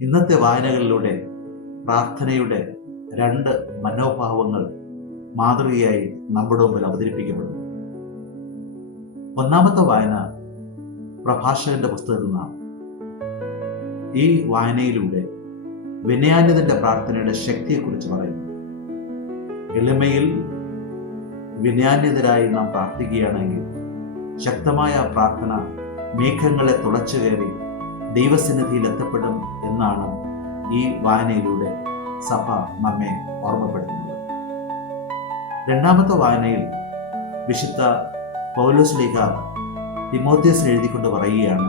ഇന്നത്തെ വായനകളിലൂടെ പ്രാർത്ഥനയുടെ രണ്ട് മനോഭാവങ്ങൾ മാതൃകയായി നമ്മുടെ മുമ്പിൽ അവതരിപ്പിക്കപ്പെടുന്നു. ഒന്നാമത്തെ വായന പ്രഭാഷകന്റെ പുസ്തകത്തിൽ നിന്നാണ്. ഈ വായനയിലൂടെ വിനയാന്വിതന്റെ പ്രാർത്ഥനയുടെ ശക്തിയെക്കുറിച്ച് പറയുന്നു. എളിമയിൽ വിനയാന്വിതരായി നാം പ്രാർത്ഥിക്കുകയാണെങ്കിൽ ശക്തമായ പ്രാർത്ഥന മേഘങ്ങളെ തുളച്ചു കയറി ദൈവസന്നിധിയിൽ എത്തപ്പെടും എന്നാണ് ഈ വായനയിലൂടെ സഭ നമ്മെ ഓർമ്മപ്പെടുത്തുന്നത്. രണ്ടാമത്തെ വായനയിൽ വിശുദ്ധ പൗലോസ്ലീഹ തിമോഥെയോസിന് എഴുതിക്കൊണ്ട് പറയുകയാണ്,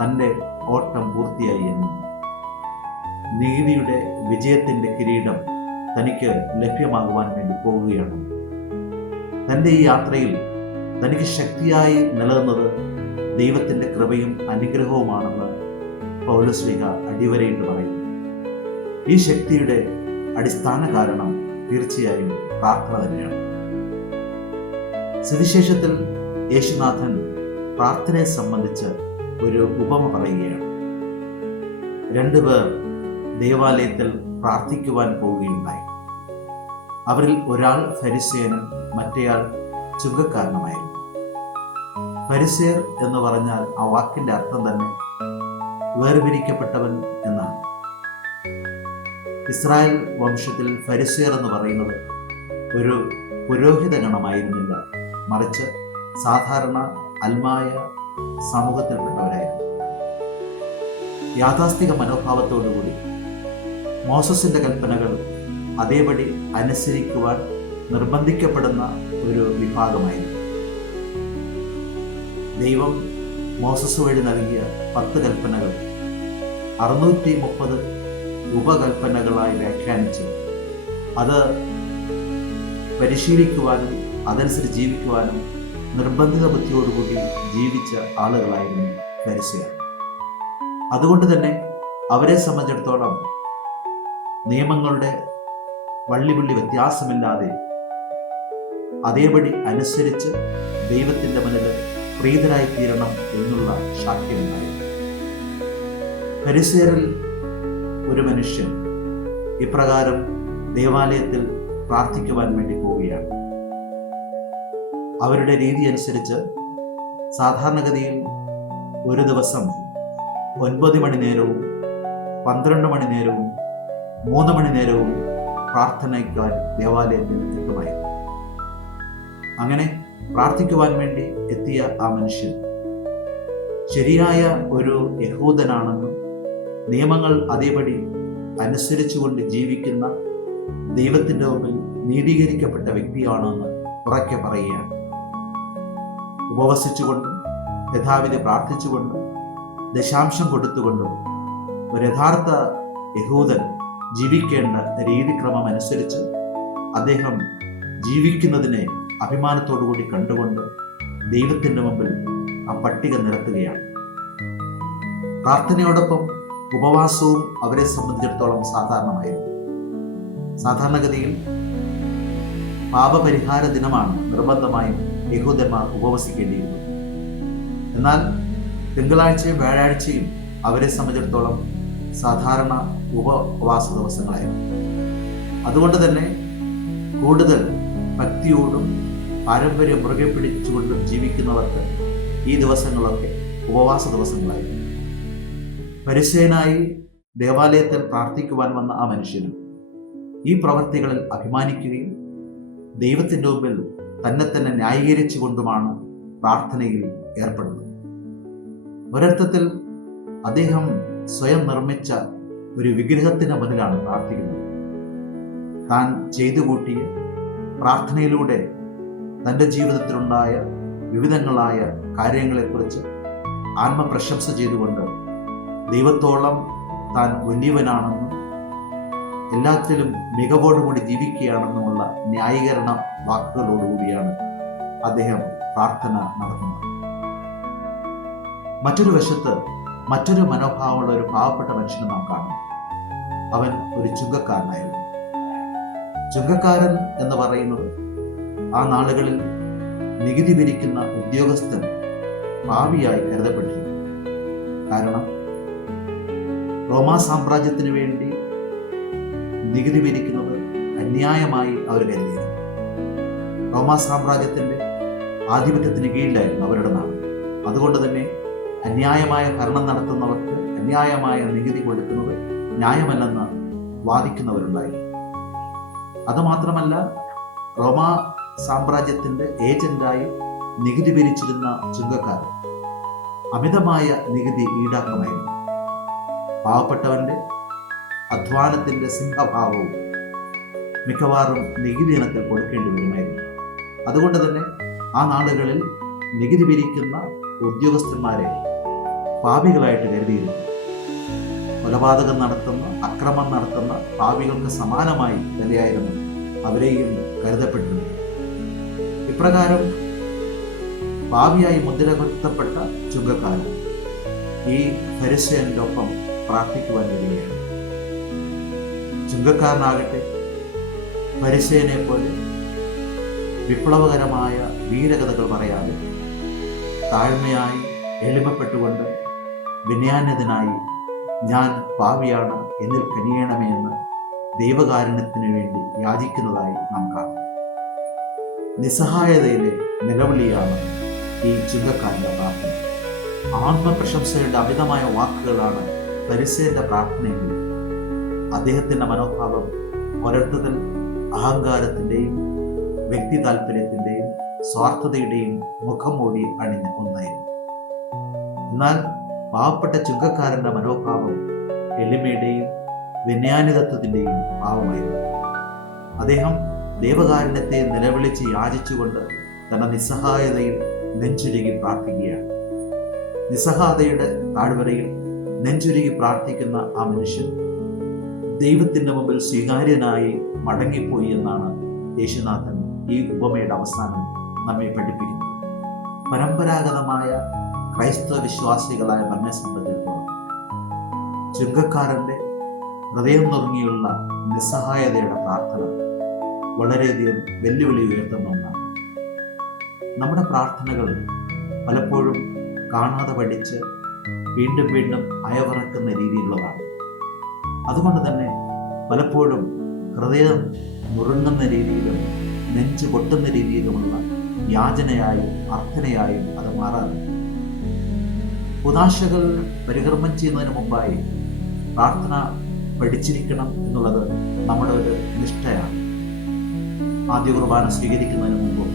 തൻ്റെ ഓട്ടം പൂർത്തിയായി എന്ന്. നീതിയുടെ വിജയത്തിൻ്റെ കിരീടം തനിക്ക് ലഭ്യമാകുവാൻ വേണ്ടി പോവുകയാണ്. തൻ്റെ ഈ യാത്രയിൽ തനിക്ക് ശക്തിയായി നിലനിന്നത് ദൈവത്തിൻ്റെ കൃപയും അനുഗ്രഹവുമാണെന്ന് പൗലോസ്ലീഹ അടിവരയിട്ട് പറയുന്നു. ഈ ശക്തിയുടെ അടിസ്ഥാന കാരണം തീർച്ചയായും പ്രാർത്ഥന തന്നെയാണ്. സുവിശേഷത്തിൽ യേശുനാഥൻ പ്രാർത്ഥനയെ സംബന്ധിച്ച് ഒരു ഉപമ പറയുകയാണ്. രണ്ടുപേർ ദേവാലയത്തിൽ പ്രാർത്ഥിക്കുവാൻ പോവുകയുണ്ടായി. അവരിൽ ഒരാൾ ഫരിസേയനും മറ്റേയാൾ ചുങ്കക്കാരനുമായിരുന്നു. ഫരിസേയർ എന്ന് പറഞ്ഞാൽ ആ വാക്കിന്റെ അർത്ഥം തന്നെ വേർപിരിക്കപ്പെട്ടവൻ എന്നാണ്. ഇസ്രായേൽ വംശത്തിൽ ഫരിസേയർ എന്ന് പറയുന്നത് ഒരു പുരോഹിത ഗണമായിരുന്നില്ല, മറിച്ച് സാധാരണ അൽമായ സമൂഹത്തിൽപ്പെട്ടവരായിരുന്നു. യാഥാസ്ഥിക മനോഭാവത്തോടുകൂടി മോസസിന്റെ കൽപ്പനകൾ അതേപടി അനുസരിക്കുവാൻ നിർബന്ധിക്കപ്പെടുന്ന ഒരു വിഭാഗമായിരുന്നു. ദൈവം മോസസ് വഴി നൽകിയ 10 കൽപ്പനകൾ 630 ഉപകൽപ്പനകളായി വ്യാഖ്യാനിച്ച് അത് പരിശീലിക്കുവാനും അതനുസരിച്ച് ജീവിക്കുവാനും നിർബന്ധിത ബുദ്ധിയോടുകൂടി ജീവിച്ച ആളുകളായിരുന്നു ഫരിസേയർ. അതുകൊണ്ട് തന്നെ അവരെ സംബന്ധിച്ചിടത്തോളം നിയമങ്ങളുടെ വള്ളിപുള്ളി വ്യത്യാസമില്ലാതെ അതേപടി അനുസരിച്ച് ദൈവത്തിൻ്റെ മുന്നിൽ പ്രീതരായി തീരണം എന്നുള്ള ശാഠ്യമുണ്ടായിരുന്നു. ഫരിസേയരിൽ ഒരു മനുഷ്യൻ ഇപ്രകാരം ദേവാലയത്തിൽ പ്രാർത്ഥിക്കുവാൻ വേണ്ടി പോവുകയാണ്. അവരുടെ രീതി അനുസരിച്ച് സാധാരണഗതിയിൽ ഒരു ദിവസം 9 മണി നേരവും 12 മണി നേരവും 3 മണി നേരവും പ്രാർത്ഥനയ്ക്കാൻ ദേവാലയത്തിൽ എത്തുമായിരുന്നു. അങ്ങനെ പ്രാർത്ഥിക്കുവാൻ വേണ്ടി എത്തിയ ആ മനുഷ്യൻ ശരിയായ ഒരു യഹൂദനാണെന്നും നിയമങ്ങൾ അതേപടി അനുസരിച്ചുകൊണ്ട് ജീവിക്കുന്ന ദൈവത്തിൻ്റെ മുമ്പിൽ നീതീകരിക്കപ്പെട്ട വ്യക്തിയാണെന്ന് ഉറക്കെ പറയുകയാണ്. ഉപവസിച്ചുകൊണ്ടും യഥാവിധി പ്രാർത്ഥിച്ചുകൊണ്ടും ദശാംശം കൊടുത്തുകൊണ്ടും ഒരു യഥാർത്ഥ യഹൂദൻ ജീവിക്കേണ്ട രീതിക്രമം അനുസരിച്ച് അദ്ദേഹം ജീവിക്കുന്നതിനെ അഭിമാനത്തോടുകൂടി കണ്ടുകൊണ്ട് ദൈവത്തിൻ്റെ മുമ്പിൽ ആ പട്ടിക നിരത്തുകയാണ്. പ്രാർത്ഥനയോടൊപ്പം ഉപവാസവും അവരെ സംബന്ധിച്ചിടത്തോളം സാധാരണമായിരുന്നു. സാധാരണഗതിയിൽ പാപപരിഹാര ദിനമാണ് നിർബന്ധമായും യഹൂദന്മാർ ഉപവസിക്കേണ്ടിയിരുന്നത്. എന്നാൽ തിങ്കളാഴ്ചയും വ്യാഴാഴ്ചയും അവരെ സംബന്ധിച്ചിടത്തോളം സാധാരണ ഉപവാസ ദിവസങ്ങളായിരുന്നു. അതുകൊണ്ട് തന്നെ കൂടുതൽ ഭക്തിയോടും പാരമ്പര്യം മുറുകെ പിടിച്ചുകൊണ്ടും ജീവിക്കുന്നവർക്ക് ഈ ദിവസങ്ങളൊക്കെ ഉപവാസ ദിവസങ്ങളായിരുന്നു. പരിസേനായി ദേവാലയത്തിൽ പ്രാർത്ഥിക്കുവാൻ വന്ന ആ മനുഷ്യനും ഈ പ്രവൃത്തികളിൽ അഭിമാനിക്കുകയും ദൈവത്തിൻ്റെ മുമ്പിൽ തന്നെ ന്യായീകരിച്ചു കൊണ്ടുമാണ് പ്രാർത്ഥനയിൽ ഏർപ്പെടുന്നത്. ഒരർത്ഥത്തിൽ അദ്ദേഹം സ്വയം നിർമ്മിച്ച ഒരു വിഗ്രഹത്തിന് മുന്നിലാണ് പ്രാർത്ഥിക്കുന്നത്. താൻ ചെയ്തു കൂട്ടിയ പ്രാർത്ഥനയിലൂടെ തൻ്റെ ജീവിതത്തിലുണ്ടായ വിവിധങ്ങളായ കാര്യങ്ങളെക്കുറിച്ച് ആത്മപ്രശംസ ചെയ്തുകൊണ്ട് ദൈവത്തോളം താൻ വലിയവനാണെന്നും എല്ലാത്തിലും മികവോടുകൂടി ജീവിക്കുകയാണെന്നുമുള്ള ന്യായീകരണ വാക്കുകളോടുകൂടിയാണ് അദ്ദേഹം പ്രാർത്ഥന നടത്തുന്നത്. മറ്റൊരു വശത്ത് മറ്റൊരു മനോഭാവമുള്ള ഒരു പാവപ്പെട്ട മനുഷ്യനെ നാം കാണുന്നു. അവൻ ഒരു ചുങ്കക്കാരനായിരുന്നു. ചുങ്കക്കാരൻ എന്ന് പറയുന്നത് ആ നാളുകളിൽ നികുതി പിരിക്കുന്ന ഉദ്യോഗസ്ഥൻ പാപിയായി കരുതപ്പെട്ടിരുന്നു. കാരണം റോമാ സാമ്രാജ്യത്തിന് വേണ്ടി നികുതി പിരിക്കുന്നത് അന്യായമായി അവർ കരുതിയിരുന്നു. റോമാ സാമ്രാജ്യത്തിൻ്റെ ആധിപത്യത്തിന് കീഴിലായിരുന്നു അവരുടെ നാട്. അതുകൊണ്ട് തന്നെ അന്യായമായ ഭരണം നടത്തുന്നവർക്ക് അന്യായമായ നികുതി കൊടുക്കുന്നത് ന്യായമല്ലെന്ന് വാദിക്കുന്നവരുണ്ടായി. അതുമാത്രമല്ല, റോമാ സാമ്രാജ്യത്തിൻ്റെ ഏജന്റായി നികുതി പിരിച്ചിരുന്ന ചുങ്കക്കാർ അമിതമായ നികുതി ഈടാക്കുമായിരുന്നു. പാവപ്പെട്ടവന്റെ അധ്വാനത്തിന്റെ സിംഹഭാവവും മിക്കവാറും നികുതി ഇനത്തിൽ കൊടുക്കേണ്ടി വരുമായിരുന്നു. അതുകൊണ്ട് തന്നെ ആ നാടുകളിൽ നികുതി പിരിക്കുന്ന ഉദ്യോഗസ്ഥന്മാരെ പാപികളായിട്ട് കരുതിയിരുന്നു. കൊലപാതകം നടത്തുന്ന, അക്രമം നടത്തുന്ന പാപികൾക്ക് സമാനമായി തന്നെയായിരുന്നു അവരെയും കരുതപ്പെട്ടിരുന്നത്. ഇപ്രകാരം പാപിയായി മുദ്രകുത്തപ്പെട്ട ചുങ്കക്കാരൻ ഈ ഫരിസേയന്റെ ഒപ്പം പ്രാർത്ഥിക്കുവാൻ വരികയാണ്. ചുങ്കക്കാരനാകട്ടെ ഫരിസേയനെ പോലെ വിപ്ലവകരമായ വീരകഥകൾ പറയാതെ താഴ്മയായി എളിമപ്പെട്ടുകൊണ്ട് വിനയാന്യതനായി ഞാൻ പാപിയാണ്, എന്നിൽ കനിയണമേ എന്ന് ദൈവകാരുണ്യത്തിന് വേണ്ടി യാചിക്കുന്നതായി നാം കാണും. നിസ്സഹായതയിലെ നിലവിളിയാണ് ഈ ചുങ്കക്കാരൻ്റെ പ്രാർത്ഥന. ആത്മപ്രശംസയുടെ അമിതമായ വാക്കുകളാണ് ഫരിസേയന്റെ പ്രാർത്ഥനയെങ്കിൽ അദ്ദേഹത്തിന്റെ മനോഭാവം ഒരർത്ഥത്തിൽ അഹങ്കാരത്തിൻ്റെയും വ്യക്തി താല്പര്യത്തിൻ്റെയും സ്വാർത്ഥതയുടെയും മുഖം മൂടി അണിഞ്ഞ ഒന്നായിരുന്നു. എന്നാൽ പാവപ്പെട്ട ചുങ്കക്കാരന്റെ മനോഭാവം എളിമയുടെയും വിനയാനിതത്വത്തിൻ്റെയും ഭാവമായിരുന്നു. അദ്ദേഹം ദൈവകാരുണ്യത്തെ നിലവിളിച്ച് യാചിച്ചുകൊണ്ട് തന്റെ നിസ്സഹായതയിൽ നെഞ്ചുരുകി പ്രാർത്ഥിക്കുകയാണ്. നിസ്സഹായതയുടെ താഴ്വരയിൽ നെഞ്ചുരുകി പ്രാർത്ഥിക്കുന്ന ആ മനുഷ്യൻ ദൈവത്തിൻ്റെ മുമ്പിൽ സ്വീകാര്യനായി മടങ്ങിപ്പോയി എന്നാണ് യേശുനാഥൻ ഈ ഉപമയുടെ അവസാനം നമ്മെ പഠിപ്പിക്കുന്നത്. പരമ്പരാഗതമായ ക്രൈസ്തവ വിശ്വാസികളായ നമ്മെ സംബന്ധിച്ചിടത്തോളം ചുങ്കക്കാരൻ്റെ ഹൃദയം നുറുങ്ങിയുള്ള നിസ്സഹായതയുടെ പ്രാർത്ഥന വളരെയധികം വെല്ലുവിളി ഉയർത്തുന്ന ഒന്നാണ്. നമ്മുടെ പ്രാർത്ഥനകൾ പലപ്പോഴും കാണാതെ പഠിച്ച് വീണ്ടും വീണ്ടും അയവിറക്കുന്ന രീതിയിലുള്ളതാണ്. അതുകൊണ്ട് തന്നെ പലപ്പോഴും ഹൃദയം നുറുങ്ങുന്ന രീതിയിലും നെഞ്ചു പൊട്ടുന്ന രീതിയിലുമുള്ള യാചനയായും അർത്ഥനയായും അത് മാറാറുണ്ട്. ഉദാശകൾ പരികർമ്മം ചെയ്യുന്നതിന് മുമ്പായി പ്രാർത്ഥന പഠിച്ചിരിക്കണം എന്നുള്ളത് നമ്മുടെ ഒരു നിഷ്ഠയാണ്. ആദ്യ കുർബാന സ്വീകരിക്കുന്നതിന് മുമ്പും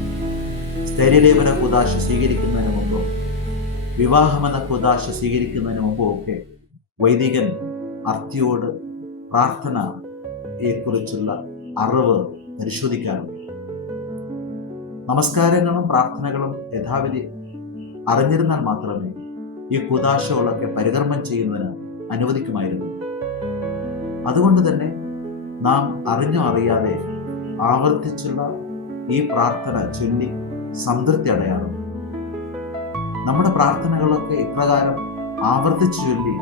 സ്ഥൈര്യലേപന കുദാശ സ്വീകരിക്കുന്നതിന് മുമ്പും വിവാഹമെന്ന കുദാശ സ്വീകരിക്കുന്നതിന് മുമ്പും ഒക്കെ വൈദികൻ അർത്തിയോട് പ്രാർത്ഥനയെക്കുറിച്ചുള്ള അറിവ് പരിശോധിക്കാറുണ്ട്. നമസ്കാരങ്ങളും പ്രാർത്ഥനകളും യഥാവിധി അറിഞ്ഞിരുന്നാൽ മാത്രമേ ഈ കുദാശകളൊക്കെ പരികർമ്മം ചെയ്യുന്നതിന് അനുവദിക്കുമായിരുന്നു. അതുകൊണ്ട് തന്നെ നാം അറിഞ്ഞോ അറിയാതെ ആവർത്തിച്ചുള്ള ഈ പ്രാർത്ഥന ചൊല്ലി സംതൃപ്തി അടയാറും. നമ്മുടെ പ്രാർത്ഥനകളൊക്കെ ഇപ്രകാരം ആവർത്തിച്ചു ചൊല്ലി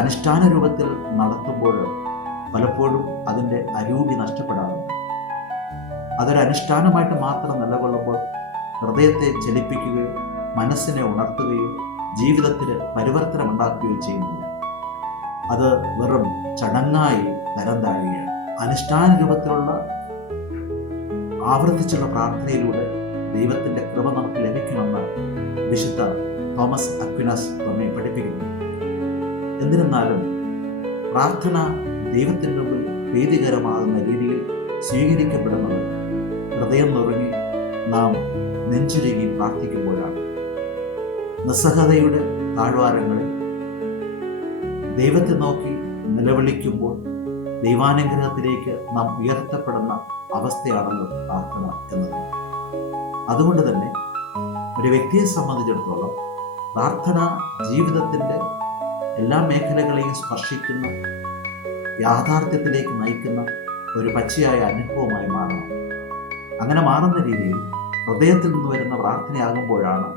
അനുഷ്ഠാന രൂപത്തിൽ നടത്തുമ്പോൾ പലപ്പോഴും അതിൻ്റെ അരൂപി നഷ്ടപ്പെടാറുണ്ട്. അതൊരു അനുഷ്ഠാനമായിട്ട് മാത്രം നിലകൊള്ളുമ്പോൾ ഹൃദയത്തെ ചലിപ്പിക്കുകയും മനസ്സിനെ ഉണർത്തുകയും ജീവിതത്തിൽ പരിവർത്തനം ഉണ്ടാക്കുകയും ചെയ്യുന്നു. അത് വെറും ചടങ്ങായി തരം താഴുകയാണ്. അനുഷ്ഠാന രൂപത്തിലുള്ള ആവർത്തിച്ചുള്ള പ്രാർത്ഥനയിലൂടെ ദൈവത്തിൻ്റെ കൃപ നമുക്ക് ലഭിക്കുമെന്ന് വിശുദ്ധ തോമസ് അക്വിനാസ് നമ്മെ പഠിപ്പിക്കുന്നു. എന്നിരുന്നാലും പ്രാർത്ഥന ദൈവത്തിൻ്റെ മുമ്പിൽ പ്രീതികരമാകുന്ന രീതിയിൽ സ്വീകരിക്കപ്പെടുന്നത് ഹൃദയം നുറുങ്ങി നാം നെഞ്ചുരുകി പ്രാർത്ഥിക്കുമ്പോഴാണ്. നിസ്സഹതയുടെ താഴ്വാരങ്ങളിൽ ദൈവത്തെ നോക്കി നിലവിളിക്കുമ്പോൾ ദൈവാനുഗ്രഹത്തിലേക്ക് നാം ഉയർത്തപ്പെടുന്ന അവസ്ഥയാണല്ലോ പ്രാർത്ഥന എന്നത്. അതുകൊണ്ട് തന്നെ ഒരു വ്യക്തിയെ സംബന്ധിച്ചിടത്തോളം പ്രാർത്ഥന ജീവിതത്തിൻ്റെ എല്ലാ മേഖലകളെയും സ്പർശിക്കുന്ന യാഥാർത്ഥ്യത്തിലേക്ക് നയിക്കുന്ന ഒരു പച്ചയായ അനുഭവമായി മാറണം. അങ്ങനെ മാറുന്ന രീതിയിൽ ഹൃദയത്തിൽ നിന്ന് വരുന്ന പ്രാർത്ഥനയാകുമ്പോഴാണ്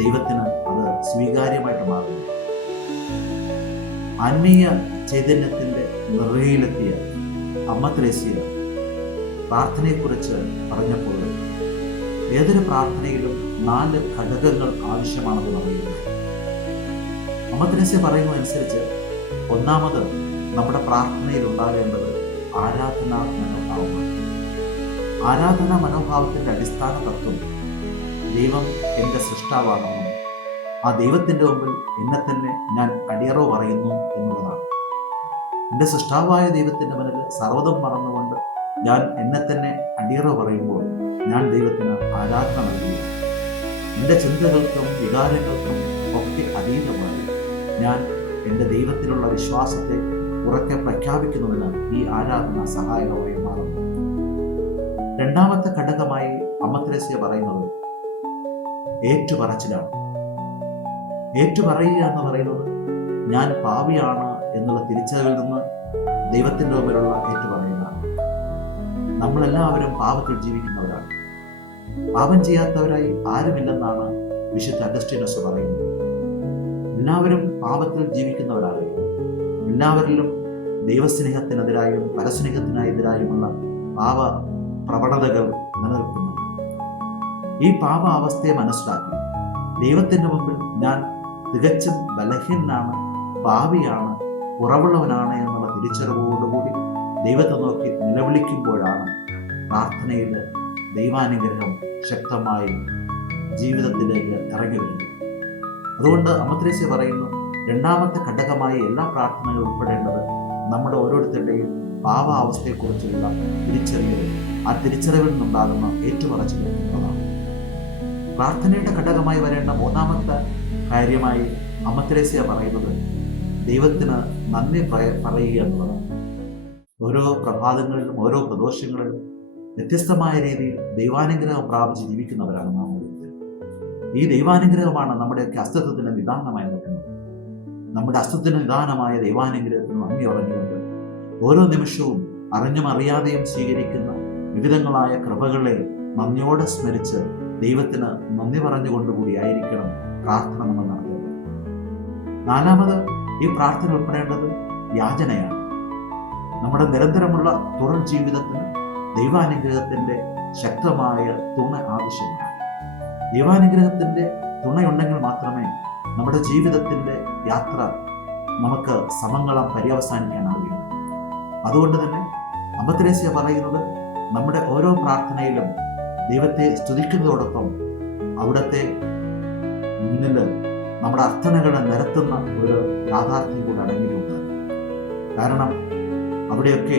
ദൈവത്തിന് അത് സ്വീകാര്യമായിട്ട് മാറുന്നത്. ആത്മീയ ചൈതന്യത്തിൻ്റെ നിറയിലെത്തിയ അമ്മ ത്രേസ്യ പ്രാർത്ഥനയെക്കുറിച്ച് പറഞ്ഞപ്പോൾ ഏതൊരു പ്രാർത്ഥനയിലും 4 ഘടകങ്ങൾ ആവശ്യമാണെന്ന് പറയുന്നു. അമ്മ ത്രേസ്യ പറയുന്നതനുസരിച്ച് ഒന്നാമത് നമ്മുടെ പ്രാർത്ഥനയിൽ ഉണ്ടാകേണ്ടത് ആരാധനാ മനോഭാവമാണ്. ആരാധനാ മനോഭാവത്തിൻ്റെ അടിസ്ഥാന തത്വം ദൈവം എൻ്റെ സൃഷ്ടാവാണെന്നും ആ ദൈവത്തിൻ്റെ മുമ്പിൽ എന്നെ തന്നെ ഞാൻ അടിയറവ് പറയുന്നു എന്നുള്ളതാണ്. എൻ്റെ സൃഷ്ടാവായ ദൈവത്തിൻ്റെ മുന്നിൽ സർവ്വതും മറന്നുകൊണ്ട് ഞാൻ എന്നെ തന്നെ അടിയറവ് പറയുമ്പോൾ ഞാൻ ദൈവത്തിന് ആരാധന നൽകുകയാണ്. എൻ്റെ ചിന്തകൾക്കും വികാരങ്ങൾക്കും ഒക്കെ അതീതമായി ഞാൻ എൻ്റെ ദൈവത്തിലുള്ള വിശ്വാസത്തെ ഉറക്കെ പ്രഖ്യാപിക്കുന്നതിന് ഈ ആരാധന സഹായകമായി മാറുന്നു. രണ്ടാമത്തെ ഘടകമായി അമ്മ ത്രേസ്യ പറയുന്നത് ഏറ്റുപറച്ചിലാണ്. ഏറ്റുപറയുക എന്ന് പറയുന്നത് ഞാൻ പാപിയാണ് എന്നുള്ള തിരിച്ചറിവിൽ നിന്ന് ദൈവത്തിൻ്റെ മുമ്പിലുള്ള ഏറ്റുപറയലാണ്. നമ്മളെല്ലാവരും പാപത്തിൽ ജീവിക്കുന്നവരാണ്. പാപം ചെയ്യാത്തവരായി ആരുമില്ലെന്നാണ് വിശുദ്ധ അഗസ്റ്റിനോസ് പറയുന്നത്. എല്ലാവരും പാപത്തിൽ ജീവിക്കുന്നവരാണ്. എല്ലാവരിലും ദൈവസ്നേഹത്തിനെതിരായും പരസ്നേഹത്തിനെതിരായുമുള്ള പാപ പ്രവണതകൾ നിലനിൽക്കുന്നുണ്ട്. ഈ പാപ അവസ്ഥയെ മനസ്സിലാക്കി ദൈവത്തിൻ്റെ മുമ്പിൽ ഞാൻ തികച്ചും ബലഹീനനാണ്, പാപിയാണ്, കുറവുള്ളവനാണ് എന്നുള്ള തിരിച്ചറിവോടുകൂടി ദൈവത്തെ നോക്കി നിലവിളിക്കുമ്പോഴാണ് പ്രാർത്ഥനയിൽ ദൈവാനുഗ്രഹം ശക്തമായി ജീവിതത്തിലേക്ക് ഇറങ്ങി വരുന്നത്. അതുകൊണ്ട് അമ്മ ത്രേസ്യ പറയുന്നു, രണ്ടാമത്തെ ഘടകമായി എല്ലാ പ്രാർത്ഥനകളും ഉൾപ്പെടേണ്ടത് നമ്മുടെ ഓരോരുത്തരുടെയും പാപാവസ്ഥയെക്കുറിച്ചുള്ള തിരിച്ചറിയൽ, ആ തിരിച്ചറിവിൽ നിന്നുണ്ടാകുന്ന ഏറ്റുപറച്ചിൽ എന്നതാണ്. പ്രാർത്ഥനയുടെ ഘടകമായി വരേണ്ട മൂന്നാമത്തെ കാര്യമായി അമ്മ ത്രേസ്യ പറയുന്നത് ദൈവത്തിന് നന്ദി പറയുക എന്നുള്ളതാണ്. ഓരോ പ്രഭാതങ്ങളിലും ഓരോ പ്രദോഷങ്ങളിലും വ്യത്യസ്തമായ രീതിയിൽ ദൈവാനുഗ്രഹം പ്രാപിച്ച് ജീവിക്കുന്നവരാണ് നാം ഓരോരുത്തരും. ഈ ദൈവാനുഗ്രഹമാണ് നമ്മുടെയൊക്കെ അസ്തിത്വത്തിന് നിദാനമായി നിൽക്കുന്നത്. നമ്മുടെ അസ്തിത്വത്തിന് നിദാനമായ ദൈവാനുഗ്രഹത്തിന് നന്ദി പറഞ്ഞുകൊണ്ട് ഓരോ നിമിഷവും അറിഞ്ഞും അറിയാതെയും സ്വീകരിക്കുന്ന വിവിധങ്ങളായ കൃപകളെ നന്ദിയോടെ സ്മരിച്ച് ദൈവത്തിന് നന്ദി പറഞ്ഞുകൊണ്ടുകൂടി ആയിരിക്കണം പ്രാർത്ഥന നമ്മൾ നടത്തേണ്ടത്. നാലാമത് ഈ പ്രാർത്ഥന ഉൾപ്പെടേണ്ടത് യാചനയാണ്. നമ്മുടെ നിരന്തരമുള്ള തുടർ ജീവിതത്തിന് ദൈവാനുഗ്രഹത്തിൻ്റെ ശക്തമായ തുണ ആവശ്യമാണ്. ദൈവാനുഗ്രഹത്തിൻ്റെ തുണയുണ്ടെങ്കിൽ മാത്രമേ നമ്മുടെ ജീവിതത്തിൻ്റെ യാത്ര നമുക്ക് സമങ്കളം പര്യവസാനിക്കാനാവുകയുള്ളൂ. അതുകൊണ്ട് തന്നെ അമ്മ ത്രേസ്യ പറയുന്നത് നമ്മുടെ ഓരോ പ്രാർത്ഥനയിലും ദൈവത്തെ സ്തുതിക്കുന്നതോടൊപ്പം അവിടുത്തെ മുന്നിൽ നമ്മുടെ അർത്ഥനകളെ നിരത്തുന്ന ഒരു യാഥാർത്ഥ്യം കൂടെ അടങ്ങിയിട്ടുണ്ട്. കാരണം അവിടെയൊക്കെ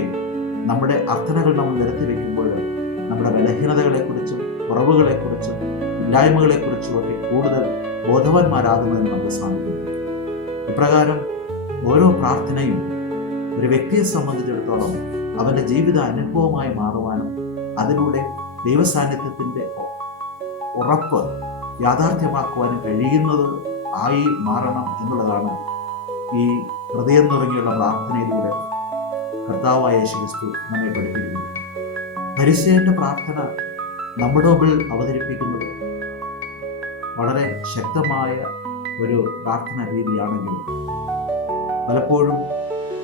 നമ്മുടെ അർത്ഥനകൾ നമ്മൾ നിരത്തി വയ്ക്കുമ്പോൾ നമ്മുടെ ബലഹീനതകളെക്കുറിച്ചും കുറവുകളെക്കുറിച്ചും ഇല്ലായ്മകളെക്കുറിച്ചും ഒക്കെ കൂടുതൽ ബോധവാന്മാരാകുന്നതിന് നമുക്ക് സാധിക്കും. ഇപ്രകാരം ഓരോ പ്രാർത്ഥനയും ഒരു വ്യക്തിയെ സംബന്ധിച്ചിടത്തോളം അവൻ്റെ ജീവിത അനുഭവമായി മാറുവാനും അതിലൂടെ ദൈവസാന്നിധ്യത്തിൻ്റെ ഉറപ്പ് യാഥാർത്ഥ്യമാക്കുവാനും കഴിയുന്നത് ആയി മാറണം എന്നുള്ളതാണ് ഈ ഹൃദയം തുടങ്ങിയുള്ള പ്രാർത്ഥനയിലൂടെ കർത്താവായ യേശുക്രിസ്തു നമ്മെ പഠിപ്പിക്കുന്നത്. പരിസേന്റെ പ്രാർത്ഥന നമ്മുടെ മുമ്പിൽ അവതരിപ്പിക്കുന്നത് വളരെ ശക്തമായ ഒരു പ്രാർത്ഥന രീതിയാണെങ്കിലും പലപ്പോഴും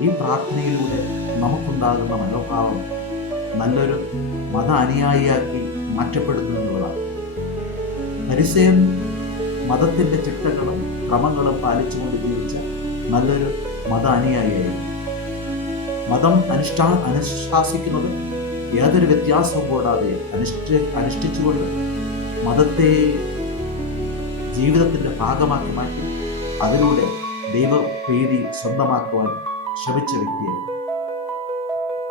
ഈ പ്രാർത്ഥനയിലൂടെ നമുക്കുണ്ടാകുന്ന മനോഭാവം നല്ലൊരു മത അനുയായിയാക്കി മാറ്റപ്പെടുന്നു എന്നുള്ളതാണ്. പരിസേൻ മതത്തിൻ്റെ ചിട്ടകളും ക്രമങ്ങളും പാലിച്ചുകൊണ്ട് ജീവിച്ച നല്ലൊരു മത അനുയായിയായിരുന്നു. മതം അനുശാസിക്കുന്നത് യാതൊരു വ്യത്യാസവും കൂടാതെ അനുഷ്ഠിച്ചുകൊണ്ട് മതത്തെ ജീവിതത്തിൻ്റെ ഭാഗമാക്കി മാറ്റി അതിലൂടെ ദൈവപ്രീതി സ്വന്തമാക്കുവാൻ ശ്രമിച്ച വ്യക്തിയായിരുന്നു.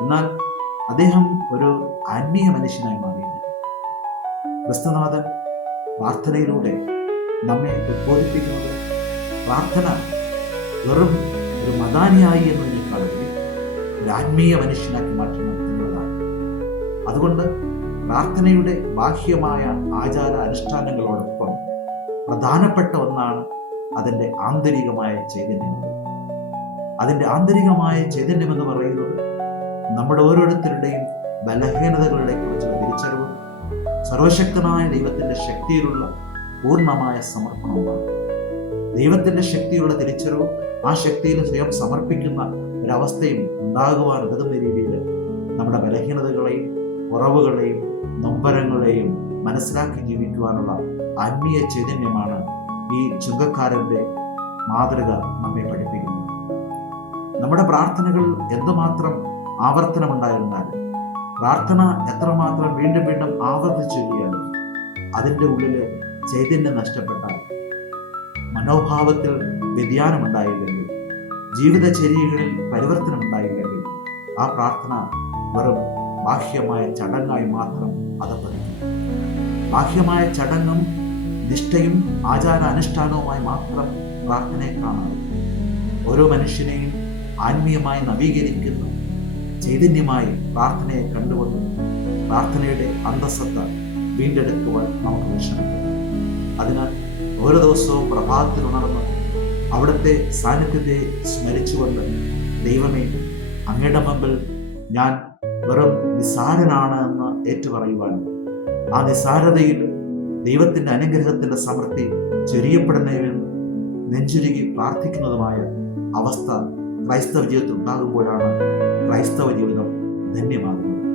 എന്നാൽ അദ്ദേഹം ഒരു ആത്മീയ മനുഷ്യനായി മാറിയിരുന്നു. ക്രിസ്തുനാഥൻ പ്രാർത്ഥനയിലൂടെ നമ്മെ ഉദ്ബോധിപ്പിക്കുന്നത് പ്രാർത്ഥന വെറും ഒരു മതാനുയായി എന്നതിനേക്കാളുപരി ഒരു ആത്മീയ മനുഷ്യനാക്കി മാറ്റണം എന്നുള്ളതാണ്. അതുകൊണ്ട് പ്രാർത്ഥനയുടെ ബാഹ്യമായ ആചാര അനുഷ്ഠാനങ്ങളോടൊപ്പം പ്രധാനപ്പെട്ട ഒന്നാണ് അതിൻ്റെ ആന്തരികമായ ചൈതന്യം. അതിൻ്റെ ആന്തരികമായ ചൈതന്യം എന്ന് പറയുന്നത് നമ്മുടെ ഓരോരുത്തരുടെയും ബലഹീനതകളെ കുറിച്ചുള്ള തിരിച്ചറിവ് സർവശക്തനായ ദൈവത്തിൻ്റെ ശക്തിയിലുള്ള പൂർണ്ണമായ സമർപ്പണവുമാണ്. ദൈവത്തിൻ്റെ ശക്തിയുള്ള തിരിച്ചറിവും ആ ശക്തിയിൽ സ്വയം സമർപ്പിക്കുന്ന ഒരവസ്ഥയും ഉണ്ടാകുവാൻ ഉതകുന്ന രീതിയിൽ നമ്മുടെ ബലഹീനതകളെയും കുറവുകളെയും നൊമ്പരങ്ങളെയും മനസ്സിലാക്കി ജീവിക്കുവാനുള്ള ആത്മീയ ചൈതന്യമാണ് ഈ ചുങ്കക്കാരൻ്റെ മാതൃക നമ്മെ പഠിപ്പിക്കുന്നത്. നമ്മുടെ പ്രാർത്ഥനകൾ എന്തുമാത്രം ആവർത്തനമുണ്ടായിരുന്നാലും, പ്രാർത്ഥന എത്രമാത്രം വീണ്ടും വീണ്ടും ആവർത്തിച്ചു ചൊല്ലിയാലും അതിൻ്റെ ഉള്ളില് ചൈതന്യം നഷ്ടപ്പെട്ടാൽ, മനോഭാവത്തിൽ വ്യതിയാനമുണ്ടായില്ലെങ്കിൽ, ജീവിതചര്യകളിൽ പരിവർത്തനമുണ്ടായില്ലെങ്കിൽ, ആ പ്രാർത്ഥന വെറും ബാഹ്യമായ ചടങ്ങായി മാത്രം അതപ്പതിക്കും. ബാഹ്യമായ ചടങ്ങും നിഷ്ഠയും ആചാരാനുഷ്ഠാനവുമായി മാത്രം പ്രാർത്ഥനയെ കാണാതെ ഓരോ മനുഷ്യനെയും ആത്മീയമായി നവീകരിക്കുന്ന ചൈതന്യമായി പ്രാർത്ഥനയെ കണ്ടുകൊണ്ട് പ്രാർത്ഥനയുടെ അന്തസ്സത്ത വീണ്ടെടുക്കുവാൻ നമുക്ക് വിഷമിക്കാം. അതിനാൽ ഓരോ ദിവസവും പ്രഭാതത്തിൽ ഉണർന്ന് അവിടുത്തെ സാന്നിധ്യത്തെ സ്മരിച്ചുകൊണ്ട്, ദൈവമേ, അങ്ങയുടെ മുമ്പിൽ ഞാൻ വെറും നിസ്സാരനാണ് എന്ന് ഏറ്റുപറയുവാനും ആ നിസ്സാരതയിൽ ദൈവത്തിൻ്റെ അനുഗ്രഹത്തിൻ്റെ സമൃദ്ധി ചൊരിയപ്പെടുന്നതിന് നെഞ്ചുരുകി പ്രാർത്ഥിക്കുന്നതുമായ അവസ്ഥ ക്രൈസ്തവ ജീവിതത്തിൽ ഉണ്ടാകുമ്പോഴാണ് ക്രൈസ്തവ ജീവിതം ധന്യമാകുന്നത്.